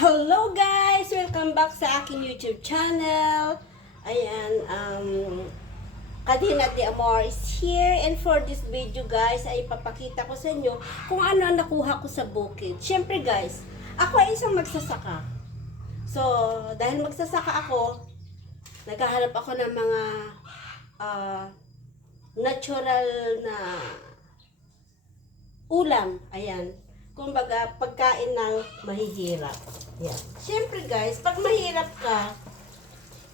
Hello guys! Welcome back sa aking YouTube channel. Ayan, Kadina de Amor is here, and for this video guys ay ipapakita ko sa inyo kung ano ang nakuha ko sa bukid. Syempre guys, ako ay isang magsasaka. So, dahil magsasaka ako, naghahanap ako ng mga natural na ulam. Ayan. Kumbaga, pagkain ng mahihirap. Yan. Siyempre guys, pag mahirap ka,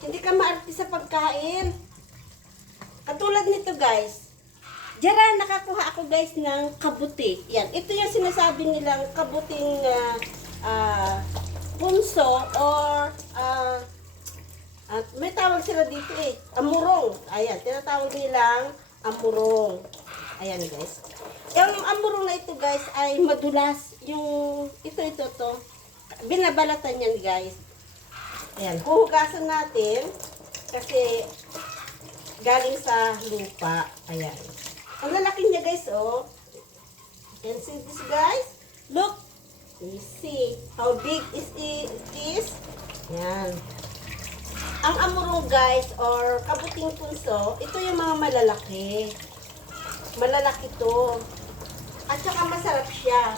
hindi ka maarte sa pagkain. Katulad nito guys, diyan nakakuha ako guys ng kabuti. Yan. Ito yung sinasabi nilang kabuting punso or may tawag sila dito amurong. Ayan, tinatawag nilang amurong. Ayan guys. Yung amurong na ito guys ay madulas. Yung ito to. Binabalatan yan guys. Ayan, huhugasan natin kasi galing sa lupa. Ayan. Ang lalaki niya guys, oh. You can see this guys. Look. You see how big is it is. Ayan. Ang amurong guys or kabuting punso, ito yung mga malalaki. Malalaki to. At saka masarap siya.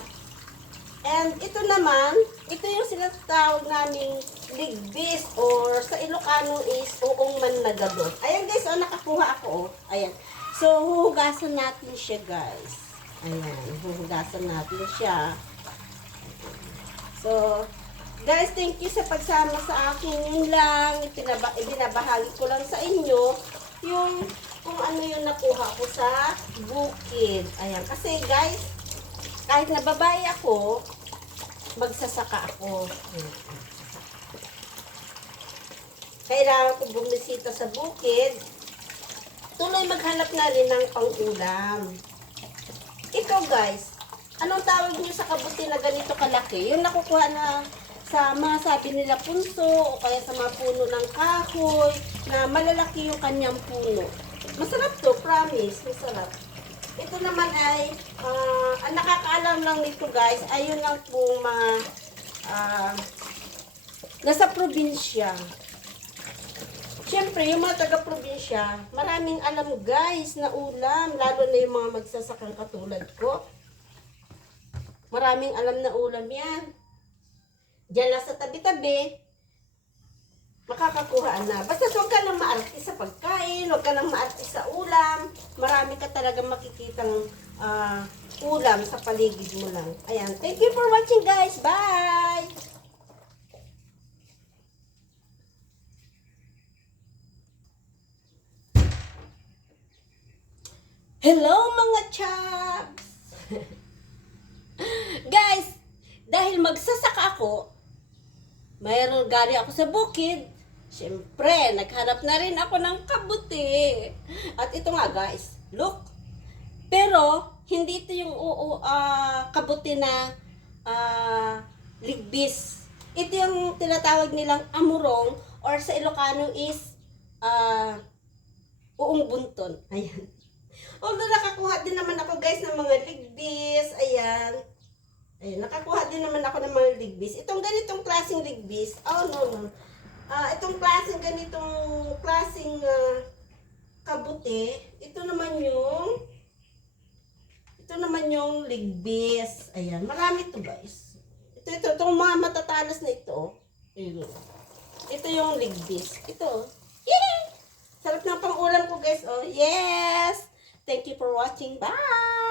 And ito naman, ito yung sinatawag naming ligbis or sa Ilocano is uong manlagadot. Ayan guys, nakakuha ako. Ayan. So, huhugasan natin siya guys. Ayan, huhugasan natin siya. So, guys, thank you sa pagsama sa akin. Yun lang, ibinabahagi ko lang sa inyo yung kung ano yung nakuha ko sa bukid. Ayan. Kasi guys, kahit na babae ako, magsasaka ako. Kailangan ko bumisita sa bukid. Tuloy maghanap na rin ng pang-ulam. Ikaw guys, anong tawag niyo sa kabuti na ganito kalaki? Yung nakukuha na sa mga sabi nila punso o kaya sa mga puno ng kahoy na malalaki yung kanyang puno. Masarap to, promise, masarap. Ito naman ay, ang nakakaalam lang nito guys, ay yun lang po mga nasa probinsya. Siyempre, yung mga taga-probinsya, maraming alam guys na ulam, lalo na yung mga magsasakang katulad ko. Maraming alam na ulam yan. Diyan lang sa tabi-tabi, makakakuhaan na. Basta huwag ka lang maarte sa pagkain, huwag ka lang maarte sa ulam. Marami ka talaga makikitang ulam sa paligid mo lang. Ayan. Thank you for watching guys. Bye! Hello mga chaps! Guys, dahil magsasaka ako, mayroon galing ako sa bukid. Siyempre, naghanap na rin ako ng kabuti. At ito nga guys, look. Pero, hindi ito yung kabuti na ligbis. Ito yung tinatawag nilang amurong or sa Ilocano is uong bunton. Ayan. Although nakakuha din naman ako guys ng mga ligbis. Ayan. Ayun, nakakuha din naman ako ng mga ligbis. Itong ganitong klaseng ligbis. Oh, no. Itong ganitong klaseng kabuti. Ito naman yung ligbis. Ayan, marami to guys. Itong mga matatalas na ito. Ayun. Ito yung ligbis. Ito. Yay! Sarap ng pang-ulam ko guys. Oh, yes! Thank you for watching. Bye!